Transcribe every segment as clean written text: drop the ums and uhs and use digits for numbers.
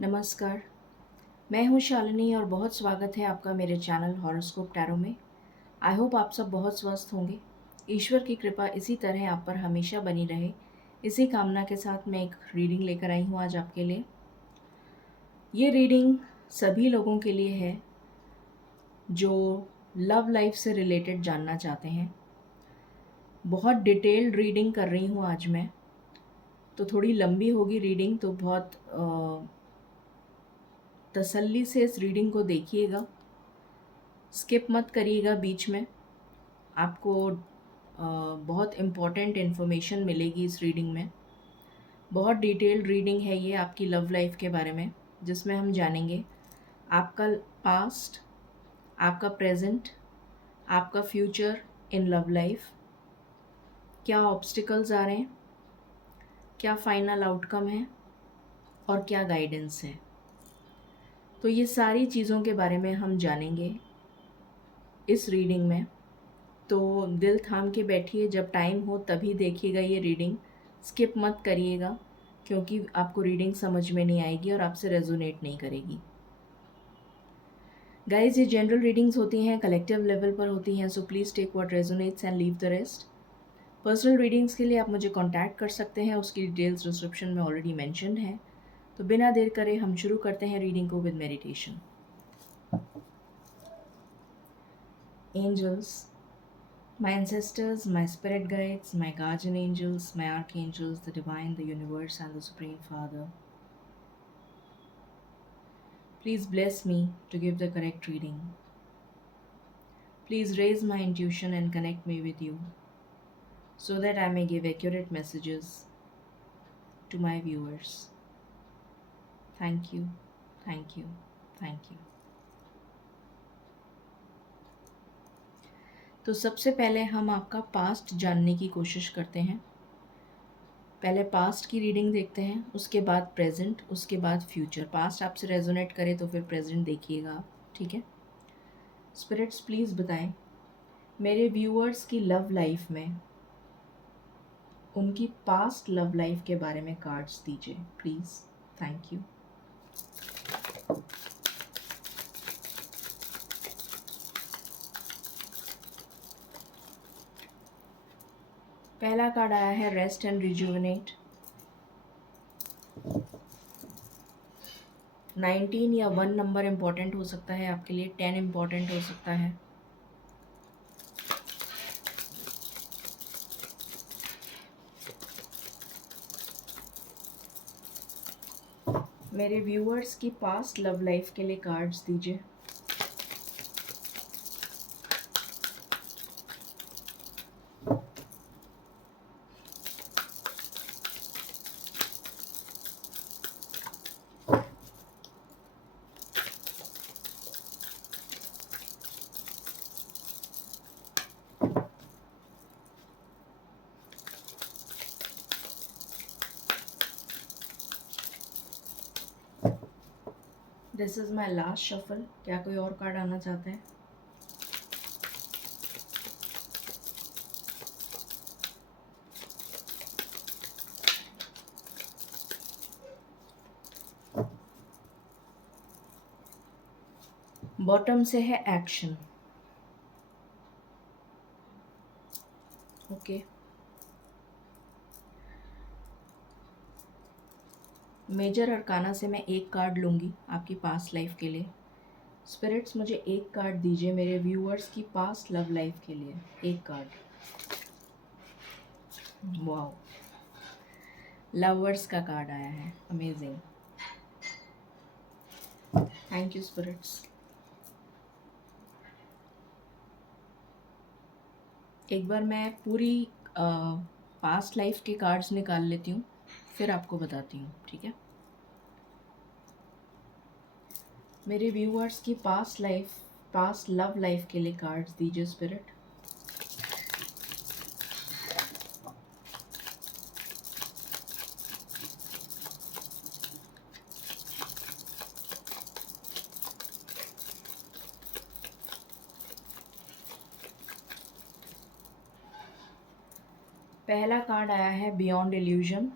नमस्कार। मैं हूँ शालिनी और बहुत स्वागत है आपका मेरे चैनल हॉरोस्कोप टैरो में। आई होप आप सब बहुत स्वस्थ होंगे। ईश्वर की कृपा इसी तरह आप पर हमेशा बनी रहे, इसी कामना के साथ मैं एक रीडिंग लेकर आई हूँ आज आपके लिए। ये रीडिंग सभी लोगों के लिए है जो लव लाइफ से रिलेटेड जानना चाहते हैं। बहुत डिटेल्ड रीडिंग कर रही हूँ आज मैं, तो थोड़ी लंबी होगी रीडिंग, तो बहुत तसल्ली से इस रीडिंग को देखिएगा, स्किप मत करिएगा बीच में। आपको बहुत इम्पॉर्टेंट इन्फॉर्मेशन मिलेगी इस रीडिंग में। बहुत डिटेल्ड रीडिंग है ये आपकी लव लाइफ के बारे में, जिसमें हम जानेंगे आपका पास्ट, आपका प्रेजेंट, आपका फ्यूचर इन लव लाइफ। क्या ऑब्स्टिकल्स आ रहे हैं, क्या फाइनल आउटकम है और क्या गाइडेंस है। तो ये सारी चीज़ों के बारे में हम जानेंगे इस रीडिंग में। तो दिल थाम के बैठिए, जब टाइम हो तभी देखिएगा ये रीडिंग, स्किप मत करिएगा, क्योंकि आपको रीडिंग समझ में नहीं आएगी और आपसे रेजोनेट नहीं करेगी। गाइज, ये जनरल रीडिंग्स होती हैं, कलेक्टिव लेवल पर होती हैं, so please take what resonates and leave the rest. Personal readings के लिए आप मुझे कॉन्टैक्ट कर सकते हैं, उसकी डिटेल्स डिस्क्रिप्शन में ऑलरेडी मैंशनड है। तो बिना देर करे हम शुरू करते हैं रीडिंग को with meditation. Angels, my ancestors, my spirit guides, my guardian angels, my archangels, the divine, the universe, and the Supreme Father, please bless me to give the correct reading. Please raise my intuition and connect me with you so that I may give accurate messages to my viewers. Thank you, thank you, thank you. तो सबसे पहले हम आपका past जानने की कोशिश करते हैं। पहले पास्ट की रीडिंग देखते हैं, उसके बाद प्रेजेंट, उसके बाद फ्यूचर। पास्ट आपसे रेजोनेट करे तो फिर प्रेजेंट देखिएगा आप, ठीक है। स्पिरिट्स प्लीज़ बताएं मेरे व्यूअर्स की लव लाइफ में, उनकी पास्ट लव लाइफ के बारे में कार्ड्स दीजिए प्लीज़। Thank you. पहला कार्ड आया है रेस्ट एंड रिजुविनेट। 19 या 1 नंबर इम्पॉर्टेंट हो सकता है आपके लिए, 10 इम्पॉर्टेंट हो सकता है। मेरे व्यूअर्स की पास्ट लव लाइफ के लिए कार्ड्स दीजिए। This is my last shuffle. क्या कोई और कार्ड आना चाहता है? बॉटम से है एक्शन। ओके, मेजर अरकाना से मैं एक कार्ड लूँगी आपकी पास्ट लाइफ के लिए। स्पिरिट्स मुझे एक कार्ड दीजिए मेरे व्यूअर्स की पास्ट लव लाइफ के लिए, एक कार्ड। वाओ, लवर्स का कार्ड आया है, अमेजिंग। Thank you spirits. एक बार मैं पूरी पास्ट लाइफ के कार्ड्स निकाल लेती हूँ, फिर आपको बताती हूँ, ठीक है। मेरे व्यूअर्स की past life, past love life के लिए कार्ड्स दीजिए स्पिरिट। पहला कार्ड आया है बियॉन्ड इल्यूजन।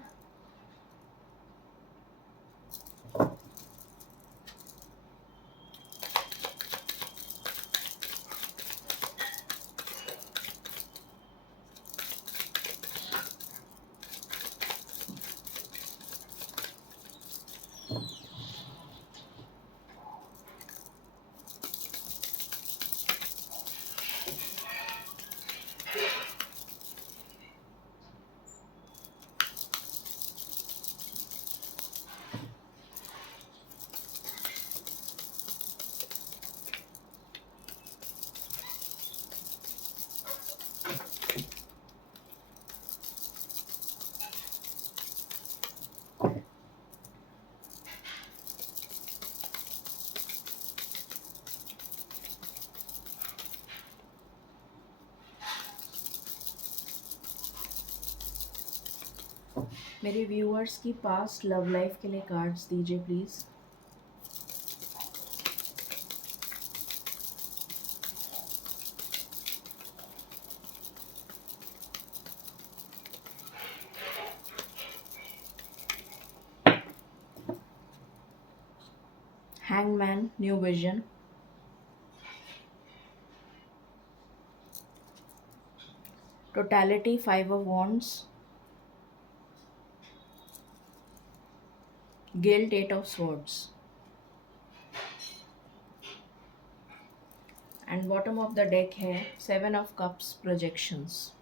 मेरे व्यूअर्स की पास्ट लव लाइफ के लिए कार्ड्स दीजिए please. Hangman, new vision. Totality, 5 of wands. Guilt, 8 of swords. And bottom of the deck है 7 ऑफ कप्स, प्रोजेक्शंस।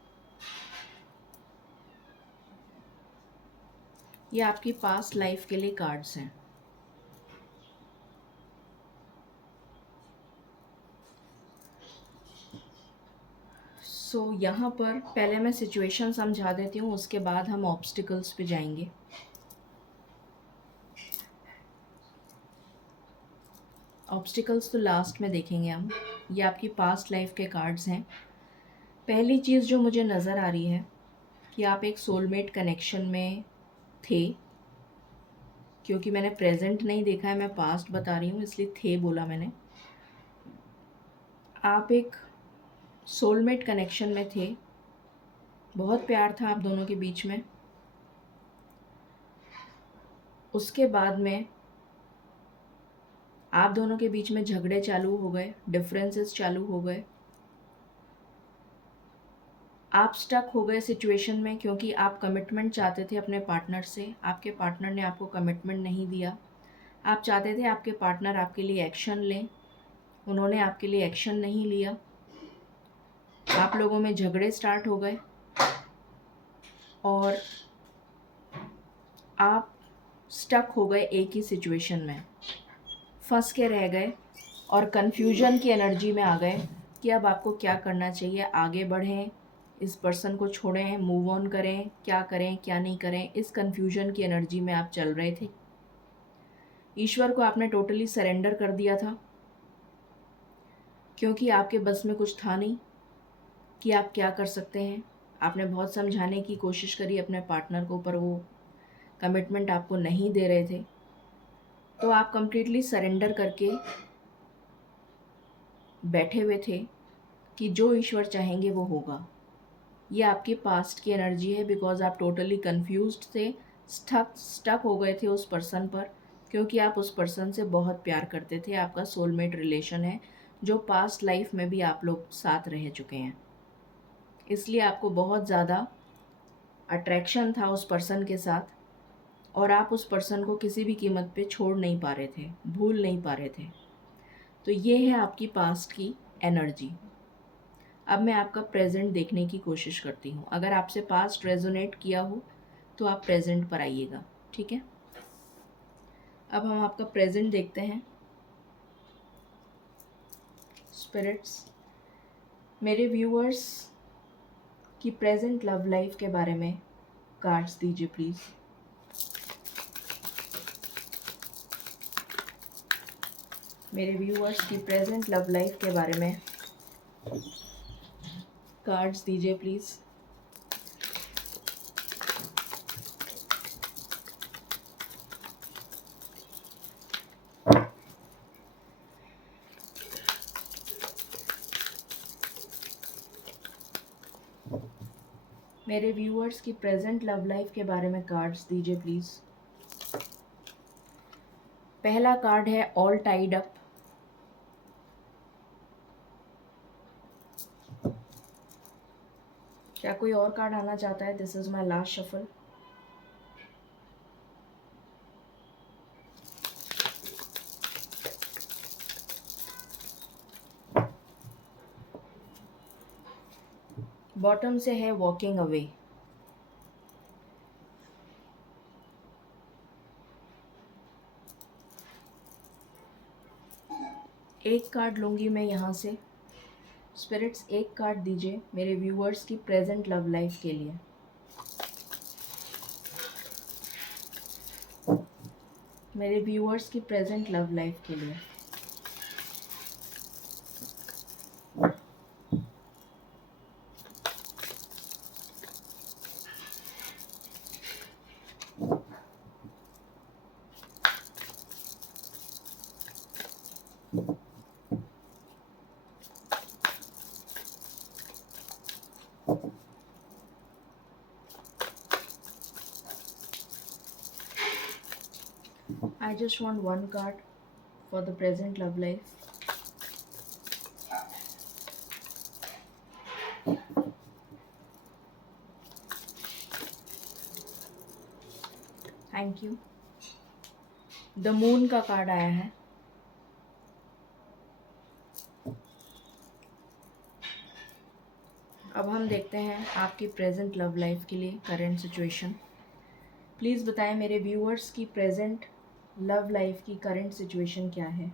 ये आपकी पास्ट लाइफ के लिए कार्ड्स हैं। यहाँ पर पहले मैं सिचुएशन समझा देती हूँ, उसके बाद हम ऑब्स्टिकल्स पे जाएंगे। ऑब्स्टिकल्स तो लास्ट में देखेंगे हम। ये आपकी पास्ट लाइफ के कार्ड्स हैं। पहली चीज़ जो मुझे नज़र आ रही है कि आप एक सोलमेट कनेक्शन में थे, क्योंकि मैंने प्रेजेंट नहीं देखा है, मैं पास्ट बता रही हूँ इसलिए थे बोला मैंने। आप एक सोलमेट कनेक्शन में थे, बहुत प्यार था आप दोनों के बीच में। उसके बाद में आप दोनों के बीच में झगड़े चालू हो गए, डिफरेंसेस चालू हो गए। आप स्टक हो गए सिचुएशन में क्योंकि आप कमिटमेंट चाहते थे अपने पार्टनर से, आपके पार्टनर ने आपको कमिटमेंट नहीं दिया। आप चाहते थे आपके पार्टनर आपके लिए एक्शन लें, उन्होंने आपके लिए एक्शन नहीं लिया। आप लोगों में झगड़े स्टार्ट हो गए और आप स्टक हो गए एक ही सिचुएशन में, फंस के रह गए और कन्फ्यूजन की एनर्जी में आ गए कि अब आपको क्या करना चाहिए। आगे बढ़ें, इस पर्सन को छोड़ें, मूव ऑन करें, क्या करें क्या नहीं करें, इस कन्फ्यूजन की एनर्जी में आप चल रहे थे। ईश्वर को आपने टोटली सरेंडर कर दिया था, क्योंकि आपके बस में कुछ था नहीं कि आप क्या कर सकते हैं। आपने बहुत समझाने की कोशिश करी अपने पार्टनर को, पर वो कमिटमेंट आपको नहीं दे रहे थे। तो आप कंप्लीटली सरेंडर करके बैठे हुए थे कि जो ईश्वर चाहेंगे वो होगा। ये आपकी पास्ट की एनर्जी है, बिकॉज आप टोटली कंफ्यूज्ड थे, स्टक हो गए थे उस पर्सन पर, क्योंकि आप उस पर्सन से बहुत प्यार करते थे। आपका सोलमेट रिलेशन है जो पास्ट लाइफ में भी आप लोग साथ रह चुके हैं, इसलिए आपको बहुत ज़्यादा अट्रैक्शन था उस पर्सन के साथ और आप उस पर्सन को किसी भी कीमत पे छोड़ नहीं पा रहे थे, भूल नहीं पा रहे थे। तो ये है आपकी पास्ट की एनर्जी। अब मैं आपका प्रेजेंट देखने की कोशिश करती हूँ। अगर आपसे पास्ट रेजोनेट किया हो तो आप प्रेजेंट पर आइएगा, ठीक है। अब हम आपका प्रेजेंट देखते हैं। स्पिरिट्स, मेरे व्यूअर्स की प्रेजेंट लव लाइफ के बारे में कार्ड्स दीजिए प्लीज़। मेरे व्यूअर्स की प्रेजेंट लव लाइफ के बारे में कार्ड्स दीजिए प्लीज़। मेरे व्यूअर्स की प्रेजेंट लव लाइफ के बारे में कार्ड्स दीजिए प्लीज़। पहला कार्ड है ऑल टाइड अप। क्या कोई और कार्ड आना चाहता है? This is my last shuffle. Bottom से है वॉकिंग अवे। एक कार्ड लूँगी मैं यहाँ से। स्पिरिट्स, एक कार्ड दीजिए मेरे व्यूअर्स की प्रेजेंट लव लाइफ के लिए। मेरे व्यूअर्स की प्रेजेंट लव लाइफ के लिए। I just want one card for the present love life. Thank you. The moon का कार्ड आया है। अब हम देखते हैं आपकी प्रेजेंट लव लाइफ के लिए करंट सिचुएशन। प्लीज़ बताएं मेरे व्यूअर्स की प्रेजेंट लव लाइफ की करंट सिचुएशन क्या है।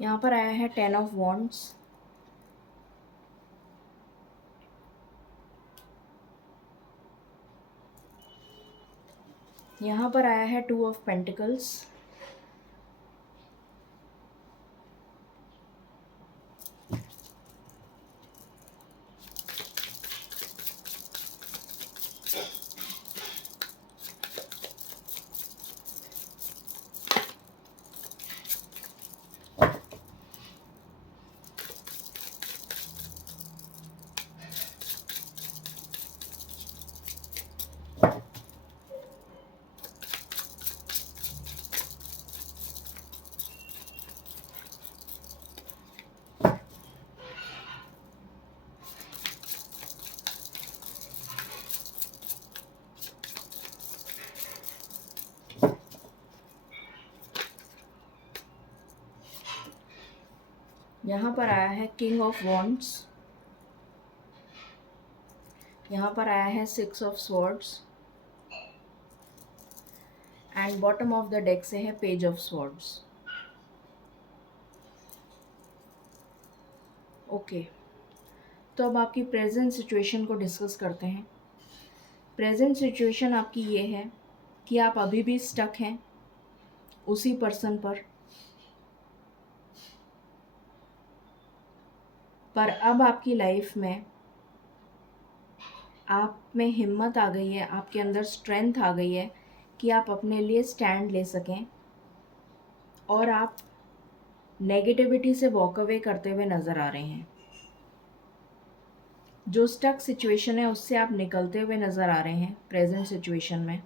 यहाँ पर आया है 10 ऑफ वॉन्ड्स, यहाँ पर आया है 2 ऑफ पेंटिकल्स, यहाँ पर आया है किंग ऑफ वॉन्ड्स, यहाँ पर आया है 6 of swords and bottom of the deck से है पेज ऑफ स्वॉर्ड्स। ओके, तो अब आपकी प्रेजेंट सिचुएशन को डिस्कस करते हैं। प्रेजेंट सिचुएशन आपकी ये है कि आप अभी भी स्टक हैं उसी पर्सन पर अब आपकी लाइफ में आप में हिम्मत आ गई है, आपके अंदर स्ट्रेंथ आ गई है कि आप अपने लिए स्टैंड ले सकें और आप नेगेटिविटी से वॉक अवे करते हुए नज़र आ रहे हैं। जो स्टक सिचुएशन है उससे आप निकलते हुए नज़र आ रहे हैं। प्रेजेंट सिचुएशन में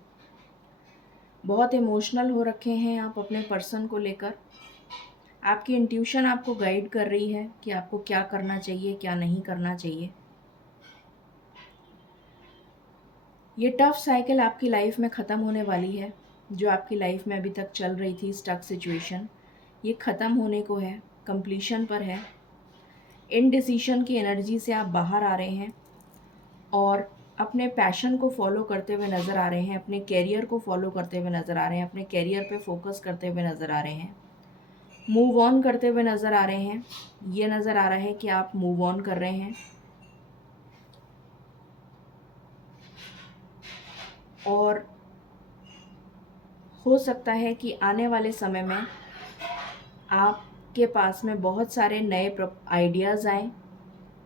बहुत इमोशनल हो रखे हैं आप अपने पर्सन को लेकर। आपकी इंट्यूशन आपको गाइड कर रही है कि आपको क्या करना चाहिए, क्या नहीं करना चाहिए। ये टफ साइकिल आपकी लाइफ में ख़त्म होने वाली है। जो आपकी लाइफ में अभी तक चल रही थी स्टक सिचुएशन, ये ख़त्म होने को है, कंप्लीशन पर है। इनडिसीशन की एनर्जी से आप बाहर आ रहे हैं और अपने पैशन को फॉलो करते हुए नज़र आ रहे हैं, अपने कैरियर को फॉलो करते हुए नज़र आ रहे हैं, अपने कैरियर पे फोकस करते हुए नज़र आ रहे हैं, मूव ऑन करते हुए नज़र आ रहे हैं। ये नज़र आ रहा है कि आप मूव ऑन कर रहे हैं और हो सकता है कि आने वाले समय में आपके पास में बहुत सारे नए आइडियाज़ आएँ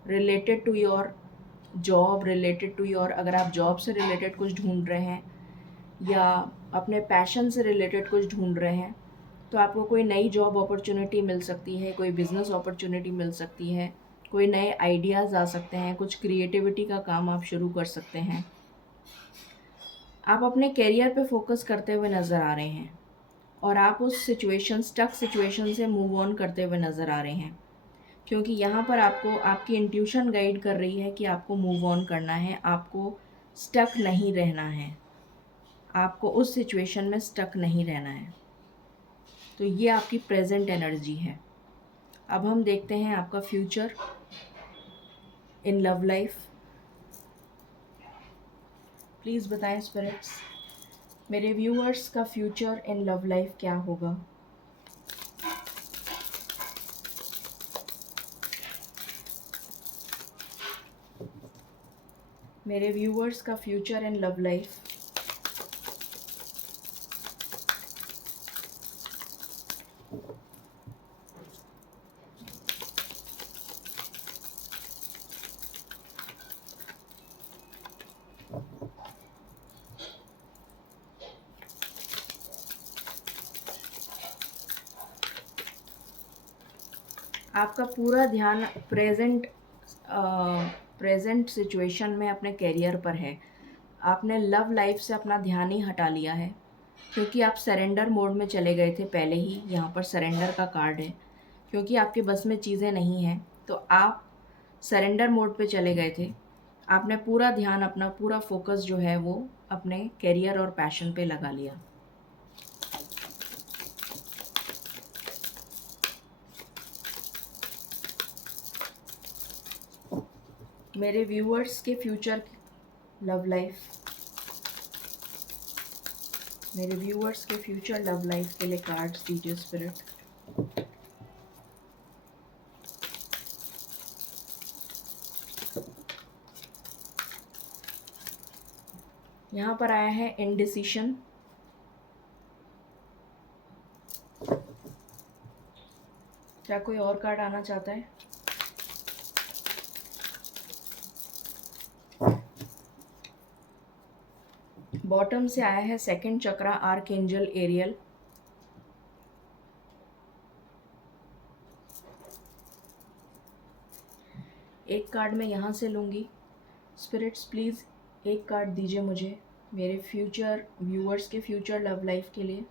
related to your job, related to your, अगर आप जॉब से रिलेटेड कुछ ढूंढ रहे हैं या अपने पैशन से रिलेटेड कुछ ढूंढ रहे हैं, तो आपको कोई नई जॉब अपॉर्चुनिटी मिल सकती है, कोई बिज़नेस अपॉर्चुनिटी मिल सकती है, कोई नए आइडियाज़ आ सकते हैं, कुछ क्रिएटिविटी का काम आप शुरू कर सकते हैं। आप अपने कैरियर पे फोकस करते हुए नज़र आ रहे हैं और आप उस सिचुएशन, स्टक सिचुएशन से मूव ऑन करते हुए नज़र आ रहे हैं, क्योंकि यहाँ पर आपको आपकी इंट्यूशन गाइड कर रही है कि आपको मूव ऑन करना है, आपको स्टक नहीं रहना है, आपको उस सिचुएशन में स्टक नहीं रहना है। तो ये आपकी प्रेजेंट एनर्जी है। अब हम देखते हैं आपका future in love life. Please बताएं स्पिरिट्स मेरे व्यूअर्स का फ्यूचर इन लव लाइफ क्या होगा? मेरे व्यूअर्स का फ्यूचर इन लव लाइफ। आपका पूरा ध्यान प्रेजेंट सिचुएशन में अपने करियर पर है। आपने लव लाइफ से अपना ध्यान ही हटा लिया है, क्योंकि आप सरेंडर मोड में चले गए थे पहले ही। यहाँ पर सरेंडर का कार्ड है, क्योंकि आपके बस में चीज़ें नहीं हैं तो आप सरेंडर मोड पे चले गए थे। आपने पूरा ध्यान, अपना पूरा फोकस जो है वो अपने करियर और पैशन पे लगा लिया। मेरे व्यूअर्स के फ्यूचर लव लाइफ। मेरे व्यूअर्स के फ्यूचर लव लाइफ के लिए कार्ड्स दीजिए स्पिरिट। यहाँ पर आया है इनडिसिशन। क्या कोई और कार्ड आना चाहता है? बॉटम से आया है सेकंड चक्रा, आर्कएंजल एरियल। एक कार्ड मैं यहाँ से लूँगी। स्पिरिट्स प्लीज़ एक कार्ड दीजिए मुझे मेरे फ्यूचर व्यूअर्स के फ्यूचर लव लाइफ के लिए।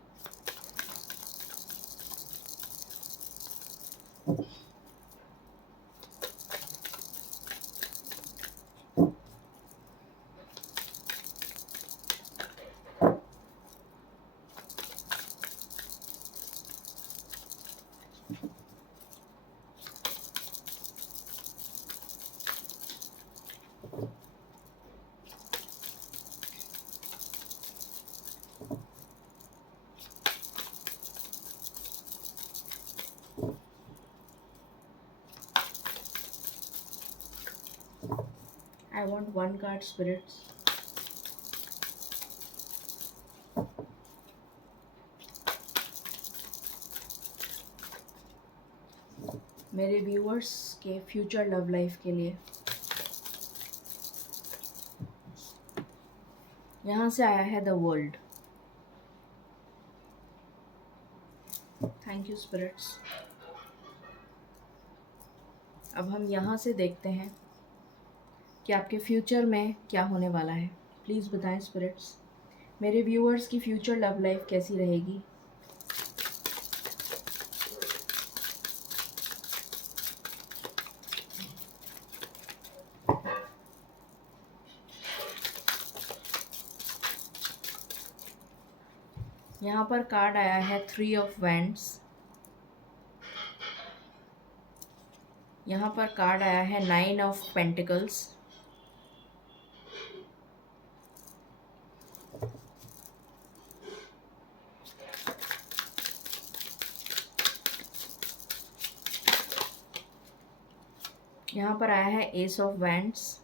I want one card, spirits. मेरे व्यूअर्स के फ्यूचर लव लाइफ के लिए। यहाँ से आया है the world. Thank you spirits. अब हम यहाँ से देखते हैं कि आपके फ्यूचर में क्या होने वाला है। प्लीज़ बताएं स्पिरिट्स, मेरे व्यूअर्स की फ्यूचर लव लाइफ कैसी रहेगी? यहाँ पर कार्ड आया है 3 ऑफ वैंड्स। यहाँ पर कार्ड आया है 9 ऑफ पेंटिकल्स। यहाँ पर आया है एस ऑफ वैंड्स।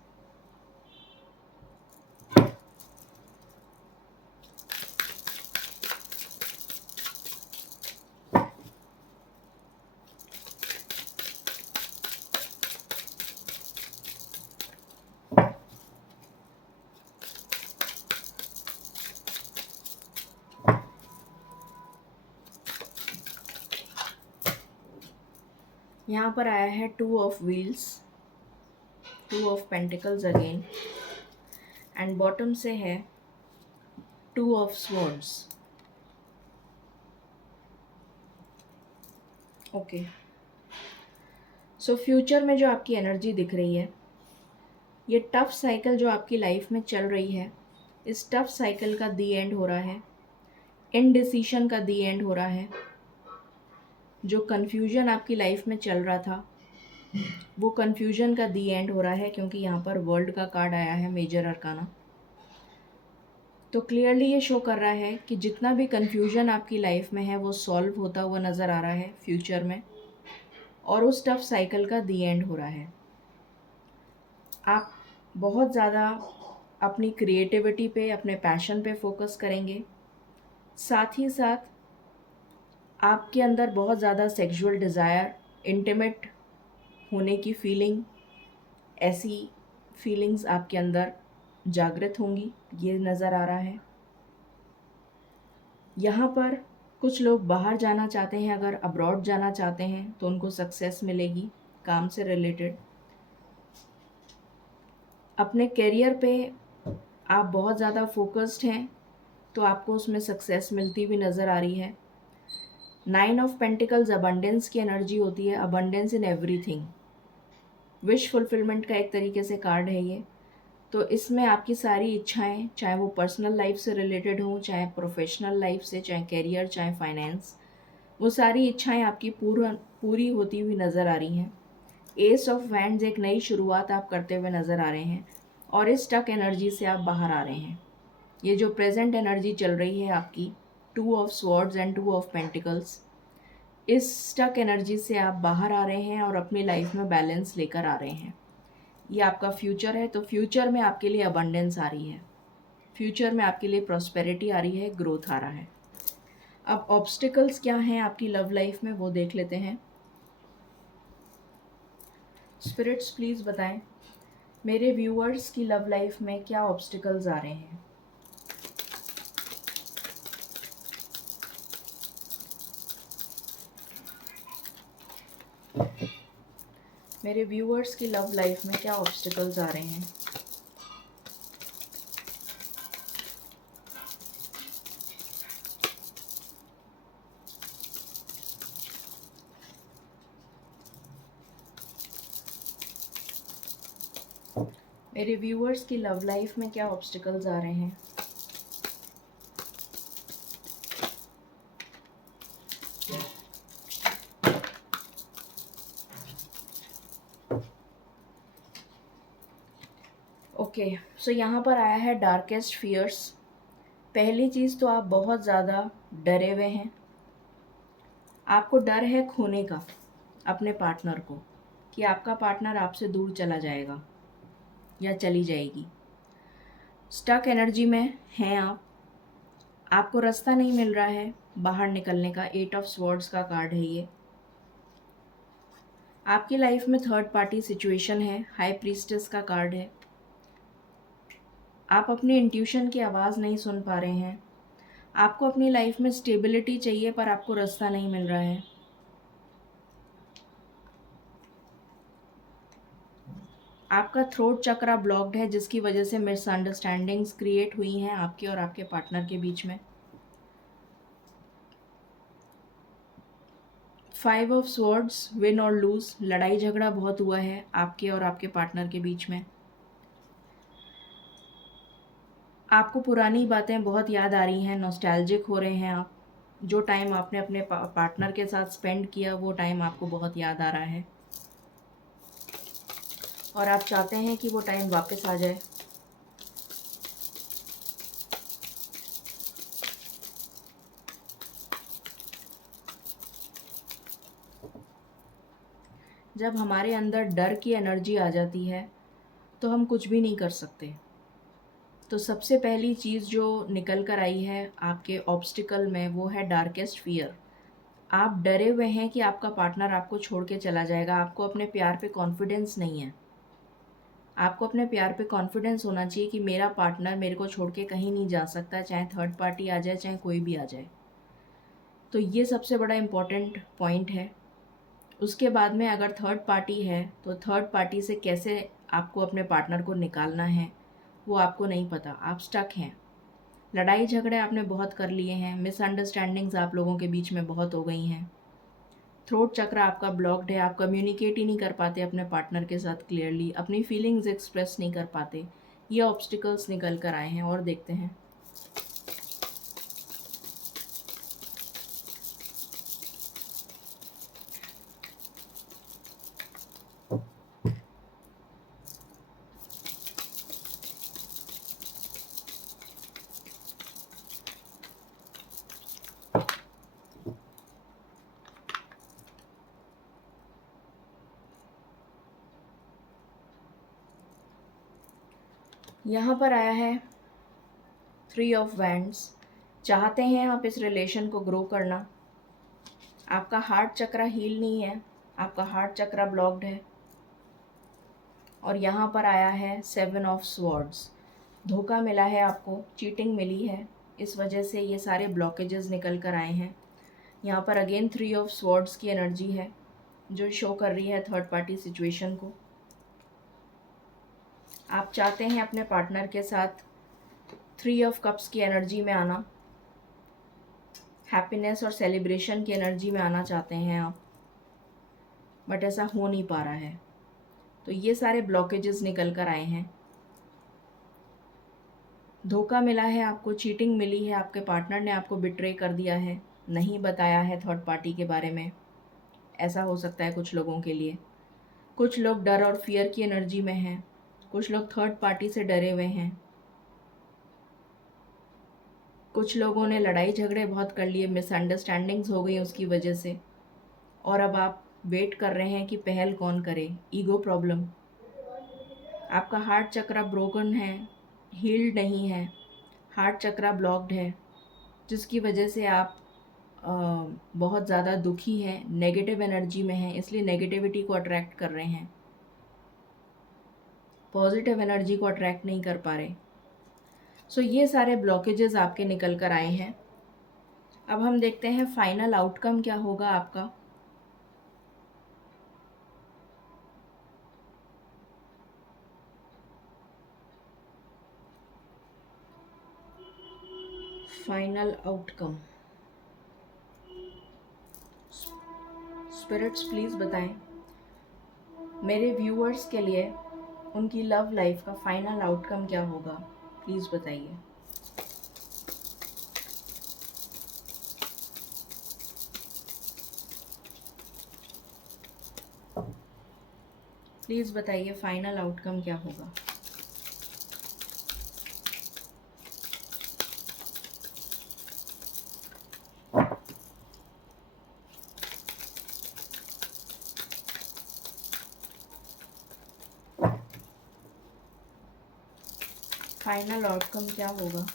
यहाँ पर आया है 2 of wheels, 2 of pentacles again, and bottom से है 2 of swords. Okay, so future में जो आपकी एनर्जी दिख रही है, ये टफ साइकिल जो आपकी लाइफ में चल रही है, इस टफ साइकिल का दी एंड हो रहा है। इनडिसीशन का दी एंड हो रहा है। जो कन्फ्यूजन आपकी लाइफ में चल रहा था, वो कन्फ्यूजन का दी एंड हो रहा है, क्योंकि यहाँ पर वर्ल्ड का कार्ड आया है, मेजर अरकाना। तो क्लियरली ये शो कर रहा है कि जितना भी कन्फ्यूजन आपकी लाइफ में है वो सॉल्व होता हुआ नज़र आ रहा है फ्यूचर में, और उस टफ साइकिल का दी एंड हो रहा है। आप बहुत ज़्यादा अपनी क्रिएटिविटी पे, अपने पैशन पे फोकस करेंगे। साथ ही साथ आपके अंदर बहुत ज़्यादा सेक्सुअल डिज़ायर, इंटीमेट होने की फीलिंग, ऐसी फीलिंग्स आपके अंदर जागृत होंगी, ये नज़र आ रहा है। यहाँ पर कुछ लोग बाहर जाना चाहते हैं, अगर अब्रॉड जाना चाहते हैं तो उनको सक्सेस मिलेगी काम से रिलेटेड। अपने करियर पे आप बहुत ज़्यादा फोकस्ड हैं तो आपको उसमें सक्सेस मिलती हुई नज़र आ रही है। 9 ऑफ पेंटिकल्स अबंडेंस की एनर्जी होती है, abundance in everything, wish fulfilment का एक तरीके से कार्ड है ये। तो इसमें आपकी सारी इच्छाएं, चाहे वो पर्सनल लाइफ से रिलेटेड हों, चाहे प्रोफेशनल लाइफ से, चाहे करियर, चाहे फाइनेंस, वो सारी इच्छाएं आपकी पूरी होती हुई नज़र आ रही हैं। एस ऑफ वैंड्स, एक नई शुरुआत आप करते हुए नज़र आ रहे हैं और इस स्टक एनर्जी से आप बाहर आ रहे हैं। ये जो प्रेजेंट एनर्जी चल रही है आपकी, 2 of swords and 2 of pentacles, इस स्टक एनर्जी से आप बाहर आ रहे हैं और अपनी लाइफ में बैलेंस लेकर आ रहे हैं। ये आपका फ्यूचर है, तो फ्यूचर में आपके लिए अबंडेंस आ रही है, फ्यूचर में आपके लिए प्रॉस्पेरिटी आ रही है, ग्रोथ आ रहा है। अब ऑब्स्टिकल्स क्या हैं आपकी लव लाइफ में, वो देख लेते हैं। स्पिरिट्स प्लीज़ बताएं मेरे व्यूअर्स की लव लाइफ में क्या ऑब्स्टिकल्स आ रहे हैं। मेरे व्यूअर्स की लव लाइफ में क्या ऑब्स्टिकल्स आ रहे हैं। मेरे व्यूअर्स की लव लाइफ में क्या ऑब्स्टिकल्स आ रहे हैं। ओके, सो यहाँ पर आया है डार्केस्ट फियर्स। पहली चीज़ तो आप बहुत ज़्यादा डरे हुए हैं, आपको डर है खोने का अपने पार्टनर को, कि आपका पार्टनर आपसे दूर चला जाएगा या चली जाएगी। स्टक एनर्जी में हैं आप, आपको रास्ता नहीं मिल रहा है बाहर निकलने का। 8 ऑफ स्वॉर्ड्स का कार्ड है ये। आपकी लाइफ में थर्ड पार्टी सिचुएशन है, हाई प्रीस्टेस का कार्ड है। आप अपनी इंट्यूशन की आवाज़ नहीं सुन पा रहे हैं। आपको अपनी लाइफ में स्टेबिलिटी चाहिए पर आपको रास्ता नहीं मिल रहा है। आपका थ्रोट चक्रा ब्लॉक्ड है, जिसकी वजह से मिसअंडरस्टैंडिंग्स क्रिएट हुई हैं आपके और आपके पार्टनर के बीच में। 5 ऑफ स्वॉर्ड्स, विन और लूज, लड़ाई झगड़ा बहुत हुआ है आपके और आपके पार्टनर के बीच में। आपको पुरानी बातें बहुत याद आ रही हैं, नॉस्टैल्जिक हो रहे हैं आप। जो टाइम आपने अपने पार्टनर के साथ स्पेंड किया वो टाइम आपको बहुत याद आ रहा है और आप चाहते हैं कि वो टाइम वापस आ जाए। जब हमारे अंदर डर की एनर्जी आ जाती है तो हम कुछ भी नहीं कर सकते। तो सबसे पहली चीज़ जो निकल कर आई है आपके ऑब्स्टिकल में वो है डार्केस्ट फियर। आप डरे हुए हैं कि आपका पार्टनर आपको छोड़ के चला जाएगा। आपको अपने प्यार पे कॉन्फिडेंस नहीं है। आपको अपने प्यार पे कॉन्फिडेंस होना चाहिए कि मेरा पार्टनर मेरे को छोड़ के कहीं नहीं जा सकता, चाहे थर्ड पार्टी आ जाए, चाहे कोई भी आ जाए। तो ये सबसे बड़ा इम्पॉर्टेंट पॉइंट है। उसके बाद में अगर थर्ड पार्टी है तो थर्ड पार्टी से कैसे आपको अपने पार्टनर को निकालना है वो आपको नहीं पता, आप स्टक हैं। लड़ाई झगड़े आपने बहुत कर लिए हैं, मिसअंडरस्टैंडिंग्स आप लोगों के बीच में बहुत हो गई हैं। थ्रोट चक्र आपका ब्लॉक्ड है, आप कम्युनिकेट ही नहीं कर पाते अपने पार्टनर के साथ क्लियरली, अपनी फीलिंग्स एक्सप्रेस नहीं कर पाते। ये ऑब्स्टिकल्स निकल कर आए हैं और देखते हैं। यहाँ पर आया है 3 ऑफ वैंड्स। चाहते हैं आप इस रिलेशन को ग्रो करना, आपका हार्ट चक्रा हील नहीं है, आपका हार्ट चक्रा ब्लॉक्ड है। और यहाँ पर आया है 7 ऑफ स्वॉर्ड्स। धोखा मिला है आपको, चीटिंग मिली है, इस वजह से ये सारे ब्लॉकेजेस निकल कर आए हैं। यहाँ पर अगेन 3 ऑफ स्वॉर्ड्स की एनर्जी है जो शो कर रही है थर्ड पार्टी सिचुएशन को। आप चाहते हैं अपने पार्टनर के साथ 3 ऑफ कप्स की एनर्जी में आना, हैप्पीनेस और सेलिब्रेशन की एनर्जी में आना चाहते हैं आप, बट ऐसा हो नहीं पा रहा है। तो ये सारे ब्लॉकेजेस निकल कर आए हैं। धोखा मिला है आपको, चीटिंग मिली है, आपके पार्टनर ने आपको बिट्रे कर दिया है, नहीं बताया है थर्ड पार्टी के बारे में। ऐसा हो सकता है कुछ लोगों के लिए। कुछ लोग डर और फियर की एनर्जी में हैं, कुछ लोग थर्ड पार्टी से डरे हुए हैं, कुछ लोगों ने लड़ाई झगड़े बहुत कर लिए, मिसअंडरस्टैंडिंग्स हो गई उसकी वजह से, और अब आप वेट कर रहे हैं कि पहल कौन करे। ईगो प्रॉब्लम, आपका हार्ट चक्रा ब्रोकन है, हील्ड नहीं है, हार्ट चक्रा ब्लॉक्ड है, जिसकी वजह से आप बहुत ज़्यादा दुखी हैं, नेगेटिव एनर्जी में हैं, इसलिए नेगेटिविटी को अट्रैक्ट कर रहे हैं, पॉजिटिव एनर्जी को अट्रैक्ट नहीं कर पा रहे। सो ये सारे ब्लॉकेजेस आपके निकल कर आए हैं। अब हम देखते हैं फाइनल आउटकम क्या होगा आपका। फाइनल आउटकम स्पिरिट्स प्लीज़ बताएं मेरे व्यूअर्स के लिए उनकी लव लाइफ का फाइनल आउटकम क्या होगा, प्लीज़ बताइए। प्लीज़ बताइए फाइनल आउटकम क्या होगा। फाइनल आउटकम क्या होगा।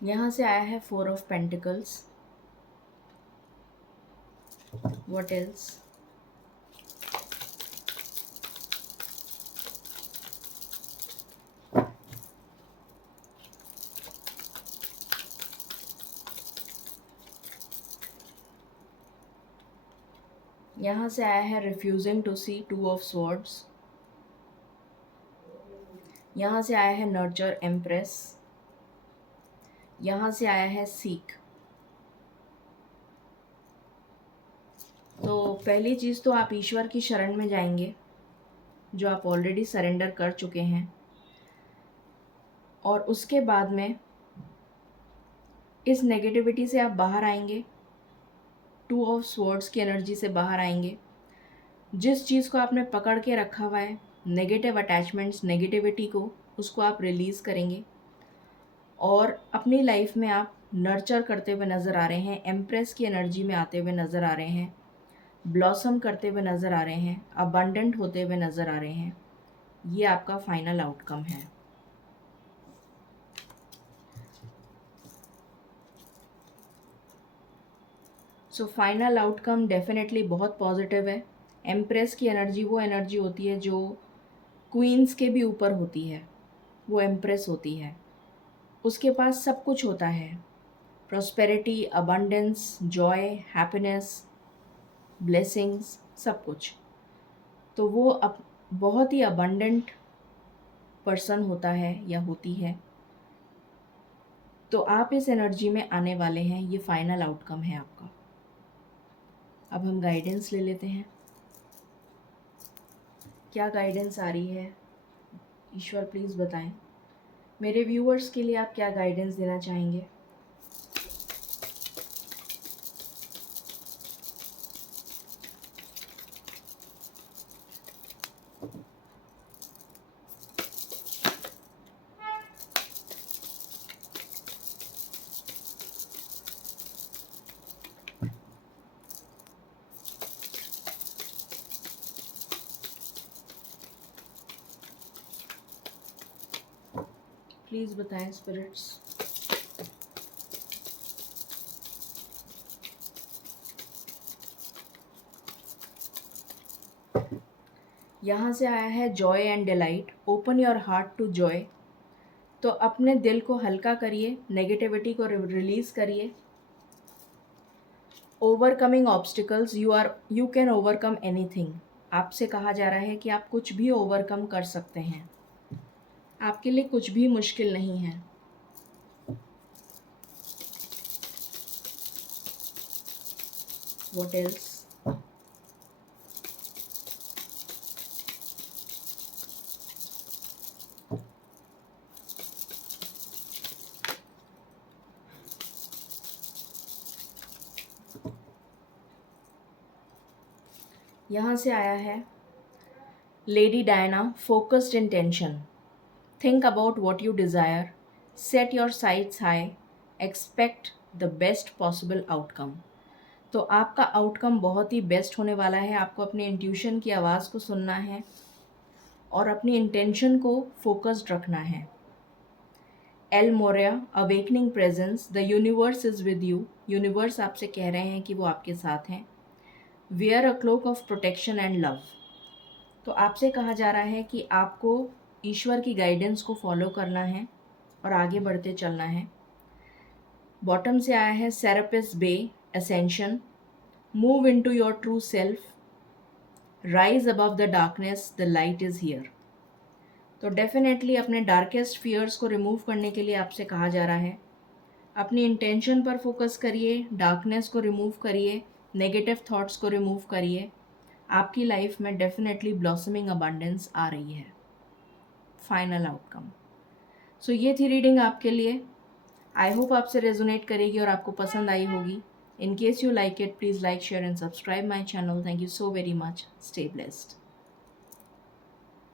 यहाँ से आया है 4 ऑफ पेंटिकल्स। What else. यहाँ से आया है refusing to see 2 of swords. यहाँ से आया है नर्चर एम्प्रेस। यहाँ से आया है सीक। तो पहली चीज़ तो आप ईश्वर की शरण में जाएंगे, जो आप ऑलरेडी सरेंडर कर चुके हैं, और उसके बाद में इस नेगेटिविटी से आप बाहर आएंगे, 2 ऑफ स्वॉर्ड्स की एनर्जी से बाहर आएंगे। जिस चीज़ को आपने पकड़ के रखा हुआ है, नेगेटिव अटैचमेंट्स, नेगेटिविटी को, उसको आप रिलीज़ करेंगे और अपनी लाइफ में आप नर्चर करते हुए नज़र आ रहे हैं, एम्प्रेस की एनर्जी में आते हुए नज़र आ रहे हैं, ब्लॉसम करते हुए नज़र आ रहे हैं, अबंडेंट होते हुए नज़र आ रहे हैं। ये आपका फाइनल आउटकम है। सो फाइनल आउटकम डेफिनेटली बहुत पॉजिटिव है। एम्प्रेस की एनर्जी वो एनर्जी होती है जो क्वींस के भी ऊपर होती है, वो एम्प्रेस होती है। उसके पास सब कुछ होता है, prosperity, abundance, Joy, happiness, blessings, सब कुछ। तो वो अब बहुत ही अबंडेंट पर्सन होता है या होती है। तो आप इस एनर्जी में आने वाले हैं, ये फाइनल आउटकम है आपका। अब हम गाइडेंस ले लेते हैं, क्या गाइडेंस आ रही है। ईश्वर प्लीज़ बताएं मेरे व्यूअर्स के लिए आप क्या गाइडेंस देना चाहेंगे। प्लीज़ बताएं स्पिरिट्स। यहाँ से आया है joy and delight, open your heart to joy. तो अपने दिल को हल्का करिए, नेगेटिविटी को रिलीज़ करिए। Overcoming obstacles, you can overcome anything. आपसे कहा जा रहा है कि आप कुछ भी ओवरकम कर सकते हैं, आपके लिए कुछ भी मुश्किल नहीं है। What else? यहाँ से आया है lady Diana, focused intention. Think about what you desire, set your sites high, expect the best possible outcome. तो आपका आउटकम बहुत ही बेस्ट होने वाला है। आपको अपने इंट्यूशन की आवाज़ को सुनना है और अपनी इंटेंशन को फोकस्ड रखना है। El Morya, awakening presence, the universe is with you. Universe आपसे कह रहे हैं कि वो आपके साथ हैं। Wear a cloak of protection and love. तो आपसे कहा जा रहा है कि आपको ईश्वर की गाइडेंस को फॉलो करना है और आगे बढ़ते चलना है। बॉटम से आया है Serapis Bey, ascension, move into your true self, rise above the darkness, the light is here. तो डेफिनेटली अपने डार्केस्ट फियर्स को रिमूव करने के लिए आपसे कहा जा रहा है अपनी इंटेंशन पर फोकस करिए, डार्कनेस को रिमूव करिए, नेगेटिव थॉट्स को रिमूव करिए। आपकी लाइफ में डेफिनेटली ब्लॉसमिंग अबंडेंस आ रही है। Final outcome. सो ये थी रीडिंग आपके लिए। आई होप आपसे रेजोनेट करेगी और आपको पसंद आई होगी। In case you like it, please like, share and subscribe my channel. Thank you so very much. Stay blessed.